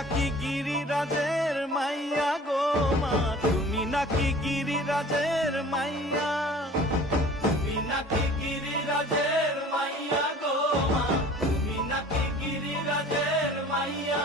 নাকি গিরিরাজের মাইয়া গো মা, তুমি নাকি গিরিরাজের মাইয়া, তুমি নাকি গিরিরাজের মাইয়া গো মা, তুমি নাকি গিরিরাজের মাইয়া।